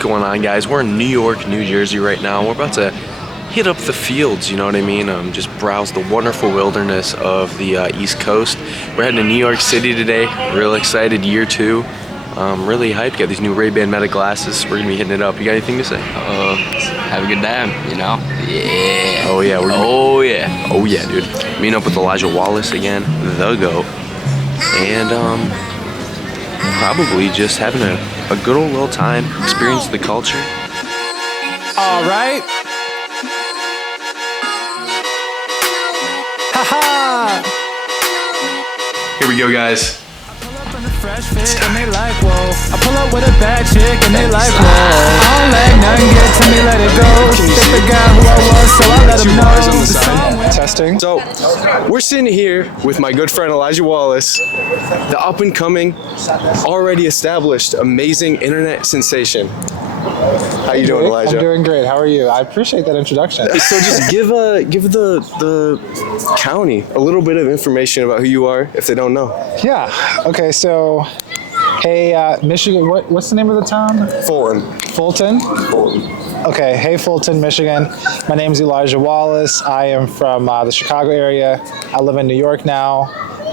going on, guys? We're in New York, New Jersey right now. We're about to hit up the fields, you know what I mean? Just browse the wonderful wilderness of the East Coast. We're heading to New York City today. Real excited, year 2. Really hyped. Got these new Ray-Ban Meta glasses. We're gonna be hitting it up. You got anything to say? Have a good time, you know? Yeah. Oh yeah. Oh yeah. Oh yeah, dude. Meeting up with Elijah Wallace again, the GOAT. And probably just having a good old little time, experience the culture. All right. Haha. Here we go, guys. Fresh fit and they like, whoa. I pull up with a bad chick and they like, whoa. I don't let nothing get to me, let it go. They forgot who I was, so I let them know. Testing. So, we're sitting here with my good friend Elijah Wallace, the up-and-coming, already established, amazing internet sensation. How you doing, Elijah? I'm doing great. How are you? I appreciate that introduction. So just give the county a little bit of information about who you are if they don't know. Yeah. Okay. So, hey, Michigan. What's the name of the town? Fulton. Fulton. Okay. Hey, Fulton, Michigan. My name is Elijah Wallace. I am from the Chicago area. I live in New York now.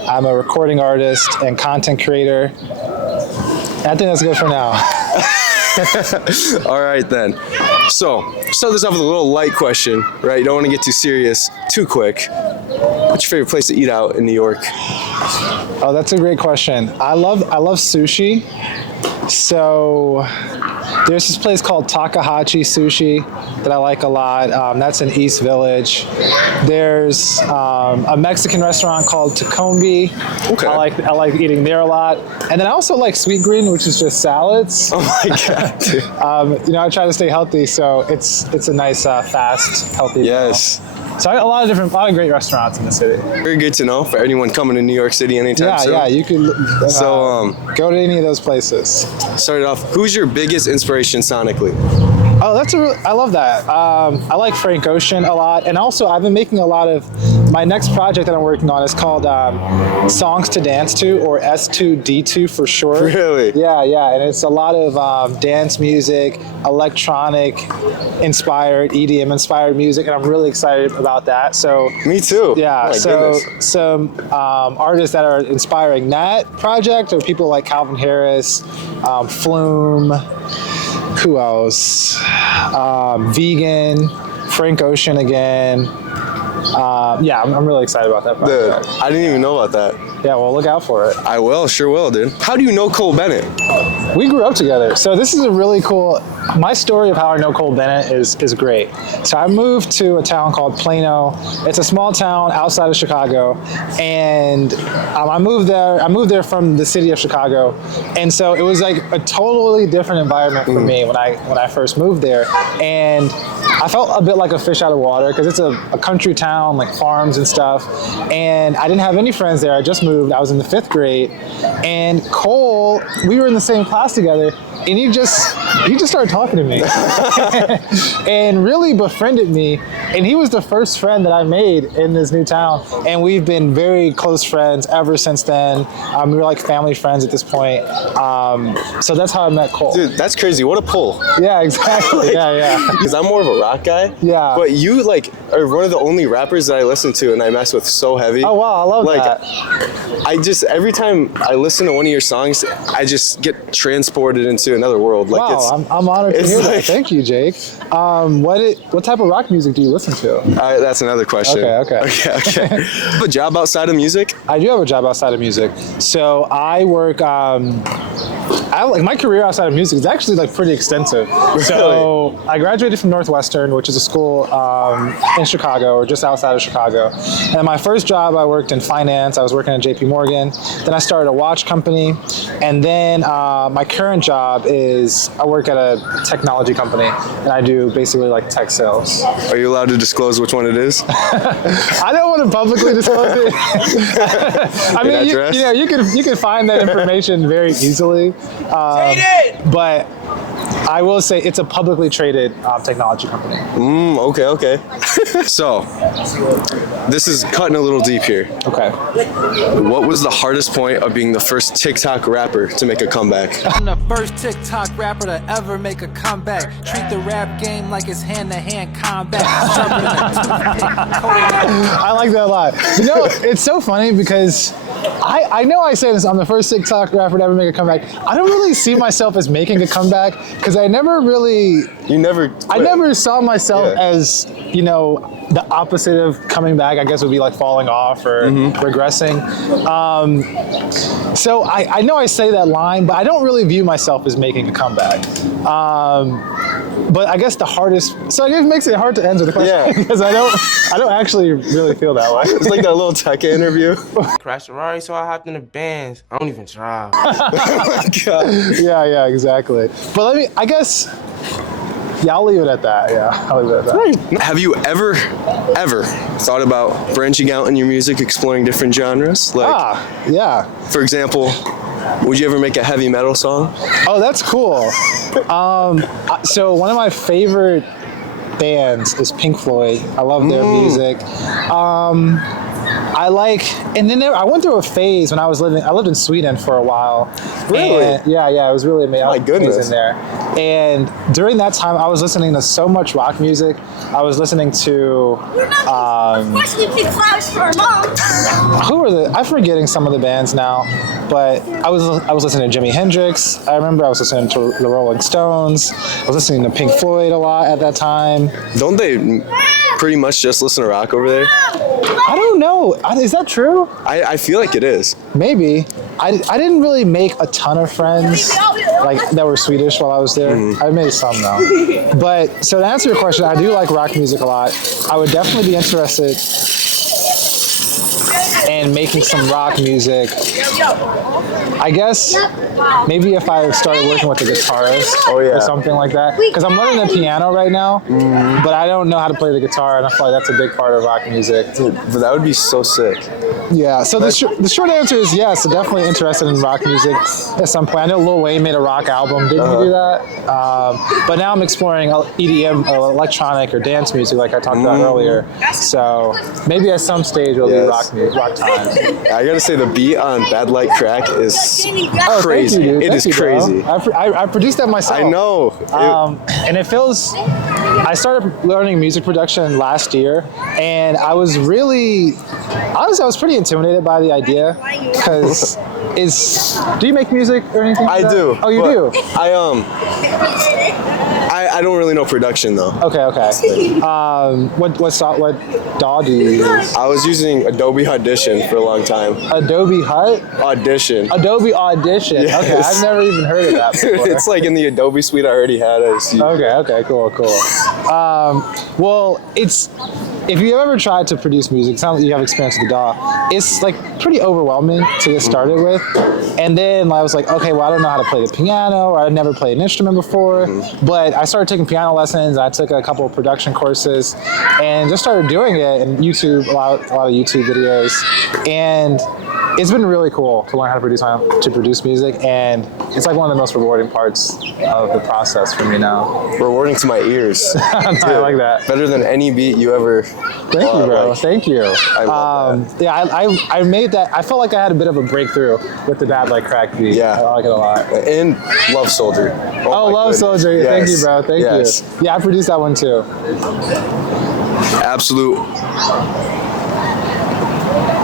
I'm a recording artist and content creator. I think that's good for now. All right then. So, start this off with a little light question, right? You don't want to get too serious too quick. What's your favorite place to eat out in New York? Oh, that's a great question. I love sushi. So there's this place called Takahashi Sushi that I like a lot. That's in East Village. There's a Mexican restaurant called Tacombi. Okay. I like eating there a lot. And then I also like Sweet Green, which is just salads. Oh my god, dude. I try to stay healthy, so it's a nice, fast, healthy meal. Yes. So a lot of great restaurants in the city. Very good to know for anyone coming to New York City anytime soon. Yeah, you can go to any of those places. Start it off. Who's your biggest inspiration sonically? Oh, I love that. I like Frank Ocean a lot, and also I've been making a lot of. My next project that I'm working on is called Songs to Dance To, or S2D2 for short. Really? Yeah, and it's a lot of dance music, electronic inspired, EDM inspired music, and I'm really excited about that. So Me too. yeah, Oh my so goodness. some artists that are inspiring that project are people like Calvin Harris, Flume. Who else? Vegan, Frank Ocean again. I'm really excited about that project. Dude, I didn't even know about that. Yeah, well, look out for it. I will, sure will, dude. How do you know Cole Bennett? We grew up together. So this is a really cool, my story of how I know Cole Bennett is great. So I moved to a town called Plano. It's a small town outside of Chicago. And I moved there from the city of Chicago. And so it was like a totally different environment for me when I first moved there. And I felt a bit like a fish out of water because it's a country town, like farms and stuff. And I didn't have any friends there. I just moved. I was in the 5th grade. And Cole, we were in the same class together. And he just started talking to me and really befriended me. And he was the first friend that I made in this new town. And we've been very close friends ever since then. We were like family friends at this point. So that's how I met Cole. Dude, that's crazy. What a pull. Yeah, exactly. Yeah. Because I'm more of a rock guy. Yeah. But you are one of the only rappers that I listen to and I mess with so heavy. Oh, wow. I love that. Every time I listen to one of your songs, I just get transported into another world. Like wow, I'm honored to hear that. Thank you, Jake. What type of rock music do you listen to? That's another question. Okay. You have a job outside of music? I do have a job outside of music. So I work. My career outside of music is actually like pretty extensive. Really? So I graduated from Northwestern, which is a school in Chicago or just outside of Chicago. And my first job, I worked in finance. I was working at JP Morgan. Then I started a watch company. And then my current job is I work at a technology company and I do basically like tech sales. Are you allowed to disclose which one it is? I don't want to publicly disclose it. I mean, you can find that information very easily. But I will say it's a publicly traded technology company. Okay. So, this is cutting a little deep here. Okay. What was the hardest point of being the first TikTok rapper to make a comeback? I'm the first TikTok rapper to ever make a comeback. Treat the rap game like it's hand-to-hand combat. Sharper than a toothpick. I like that a lot. You know, it's so funny because I know I say this, I'm the first TikTok rapper to ever make a comeback. I don't really see myself as making a comeback because I never really... I never saw myself as, you know, the opposite of coming back, I guess, would be like falling off or regressing. So I know I say that line, but I don't really view myself as making a comeback. But I guess the hardest, so I guess it makes it hard to answer the question because I don't actually really feel that way. It's like that little tech interview. Crashed a Rari, so I hopped in the Benz. I don't even drive. Oh my God. Yeah, exactly. But I guess, I'll leave it at that. Yeah, I'll leave it at that. Have you ever thought about branching out in your music, exploring different genres? Like, yeah. for example, would you ever make a heavy metal song? Oh, that's cool. So one of my favorite bands is Pink Floyd. I love their music. I went through a phase when I lived in Sweden for a while. Really? And yeah, it was really amazing. My goodness. Amazing there. And during that time, I was listening to so much rock music. I was listening to, who were I'm forgetting some of the bands now, but I was listening to Jimi Hendrix. I remember I was listening to the Rolling Stones. I was listening to Pink Floyd a lot at that time. Don't they pretty much just listen to rock over there? I don't know. Is that true? I feel like it is. Maybe. I didn't really make a ton of friends like that were Swedish while I was there. I made some though. But so to answer your question, I do like rock music a lot. I would definitely be interested in making some rock music. I guess maybe if I started working with a guitarist or something like that. Because I'm learning the piano right now, but I don't know how to play the guitar, and I feel like that's a big part of rock music. Dude, but that would be so sick. Yeah, so the short answer is yes, definitely interested in rock music at some point. I know Lil Wayne made a rock album, didn't he do that? But now I'm exploring EDM, electronic or dance music like I talked about earlier. So maybe at some stage it'll be rock time. I gotta say the beat on Bad Light Crack is crazy. Thank you, dude. It is crazy. I produced that myself. I know. And it feels... I started learning music production last year, and I was pretty intimidated by the idea because do you make music or anything like that? do. Oh, you do? I don't really know production though. Okay. What DAW do you use? I was using Adobe Audition for a long time. Adobe Hut? Audition. Adobe Audition. Yes. Okay, I've never even heard of that before. It's like in the Adobe suite I already had. Okay, cool. Well, if you ever tried to produce music, it sounds like you have experience with the DAW. It's like pretty overwhelming to get started with. And then I was like, okay, well, I don't know how to play the piano, or I'd never played an instrument before. But I started taking piano lessons. I took a couple of production courses and just started doing it and a lot of YouTube videos. And it's been really cool to learn how to produce music, and it's like one of the most rewarding parts of the process for me now. Rewarding to my ears. I like that. Better than any beat you ever. Thank you, bro. Thank you. I love that. Yeah, I made that. I felt like I had a bit of a breakthrough with the Bad Like Crack beat. Yeah. I like it a lot. And Love Soldier. Oh, Love Soldier. Yes. Thank you, bro. Thank you. Yeah, I produced that one too. Absolute.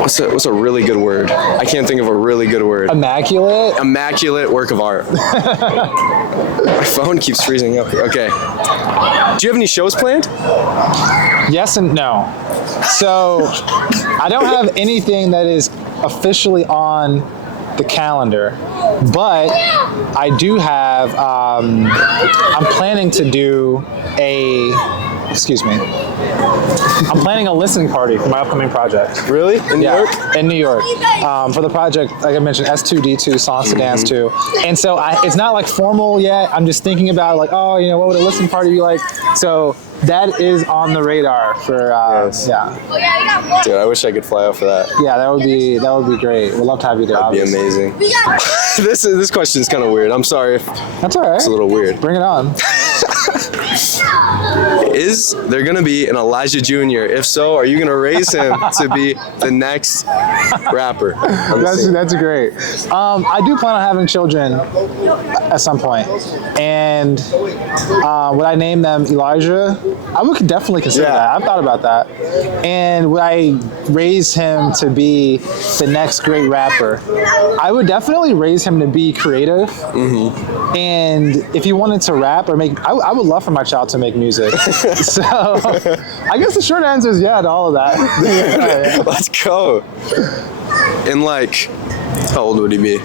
What's a really good word? I can't think of a really good word. Immaculate? Immaculate work of art. My phone keeps freezing up. Okay. Do you have any shows planned? Yes and no. So I don't have anything that is officially on the calendar, but I do have, I'm planning to do a excuse me. I'm planning a listening party for my upcoming project. Really? In New York? In New York. For the project, like I mentioned, S2D2, songs to dance to. And so it's not like formal yet. I'm just thinking about like, oh, you know, what would a listening party be like? So that is on the radar for, Yes. yeah. Dude, I wish I could fly out for that. Yeah, that would be great. We'd love to have you there. That'd be obviously. amazing. This question is kind of weird. I'm sorry if That's all right. it's a little weird. Bring it on. Is there going to be an Elijah Jr.? If so, are you going to raise him to be the next rapper? That's great. I do plan on having children at some point, and would I name them Elijah? I would definitely consider that. I've thought about that. And would I raise him to be the next great rapper? I would definitely raise him to be creative. And if he wanted to rap or make, I would love for my child to make music. So I guess the short answer is yeah to all of that. Yeah. Let's go. And like, how old would he be?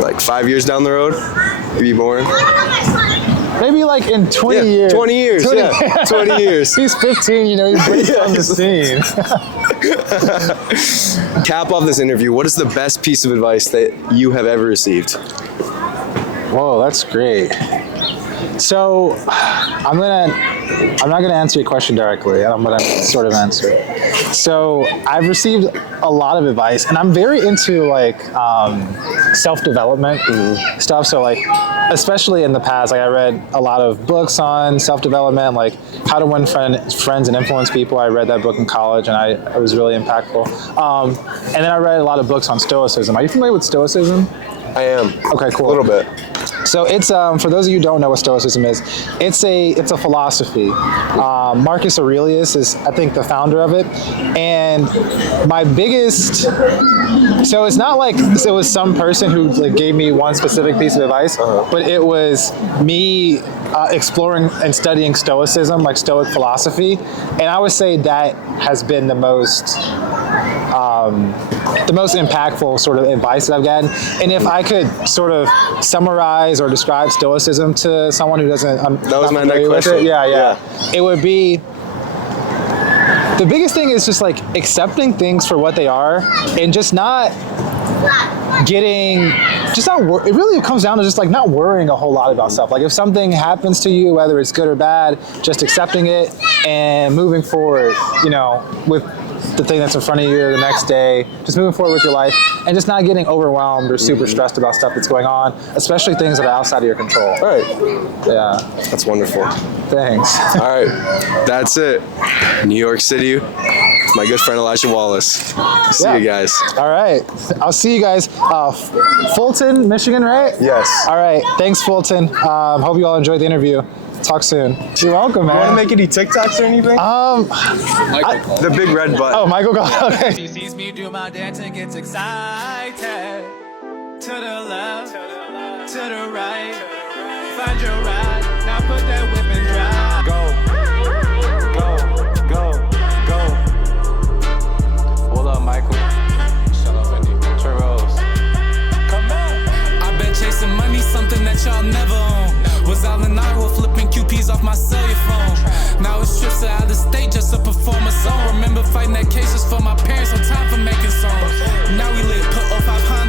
Like 5 years down the road? He'd be born? Maybe like in 20 years. 20 years, 20 years. He's 15, you know, he breaks on the scene. Cap off this interview. What is the best piece of advice that you have ever received? Whoa, that's great. So I'm not gonna answer your question directly. I'm gonna sort of answer it. So I've received a lot of advice, and I'm very into like self-development stuff. So like, especially in the past, like I read a lot of books on self-development, like How to Win Friends and Influence People. I read that book in college, and it was really impactful. And then I read a lot of books on Stoicism. Are you familiar with Stoicism? I am. Okay, cool. A little bit. So it's for those of you who don't know what Stoicism is, it's a philosophy. Marcus Aurelius is, I think, the founder of it. And my biggest, so it's not like it was some person who like gave me one specific piece of advice, but it was me exploring and studying Stoicism, like Stoic philosophy. And I would say that has been the most impactful sort of advice that I've gotten. And if I could sort of summarize or describe Stoicism to someone who doesn't, that was my next question. It would be, the biggest thing is just like accepting things for what they are and just not it really comes down to just like not worrying a whole lot about stuff. Like if something happens to you, whether it's good or bad, just accepting it and moving forward, you know, with the thing that's in front of you the next day, just moving forward with your life and just not getting overwhelmed or super stressed about stuff that's going on, especially things that are outside of your control. All right. Yeah. That's wonderful. Thanks. All right. That's it. New York City. My good friend Elijah Wallace. See you guys. All right. I'll see you guys. Fulton, Michigan, right? Yes. All right. Thanks, Fulton. Hope you all enjoyed the interview. Talk soon. You're welcome, man. You want to make any TikToks or anything? The big red button. Oh, Michael got okay. She sees me do my dance and gets excited. To the left, to the right. Find your ride. Now put that whip and drive. Go. Hold up, Michael. Shut up, Andy. Churros. Come on. I've been chasing money, something that y'all never own. Was out in Iowa flipping QPs off my cellular phone. Now it's trips out of the state just to perform a song. Remember fighting that case just for my parents, no time for making songs. Now we lit, put 0500